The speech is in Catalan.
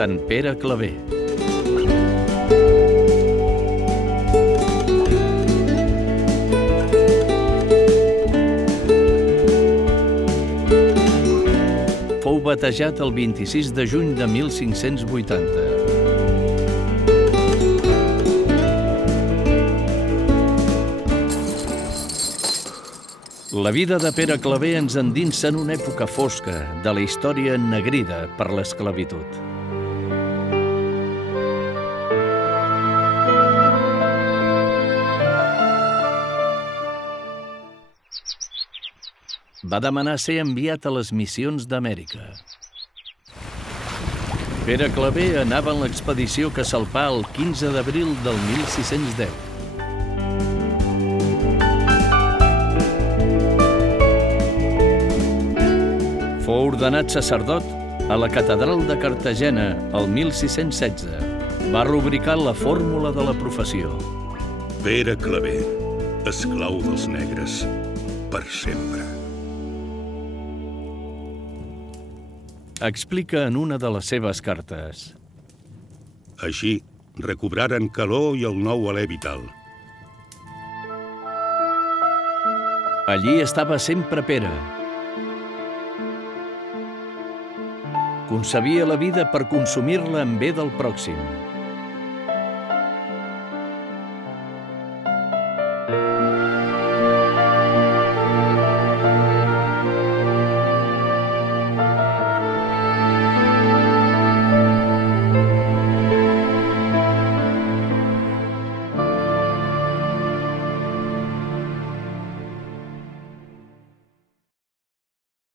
Sant Pere Claver. Fou batejat el 26 de juny de 1580. La vida de Pere Claver ens endinsa en una època fosca de la història ennegrida per l'esclavitud. Va demanar ser enviat a les missions d'Amèrica. Pere Claver anava en l'expedició que salpà el 15 d'abril del 1610. Fou ordenat sacerdot a la catedral de Cartagena el 1616. Va rubricar la fórmula de la professió. Pere Claver, esclau dels negres, per sempre. Explica en una de les seves cartes. Així, recobraren calor i el nou alè vital. Allí estava sempre Pere. Concebia la vida per consumir-la en bé del pròxim.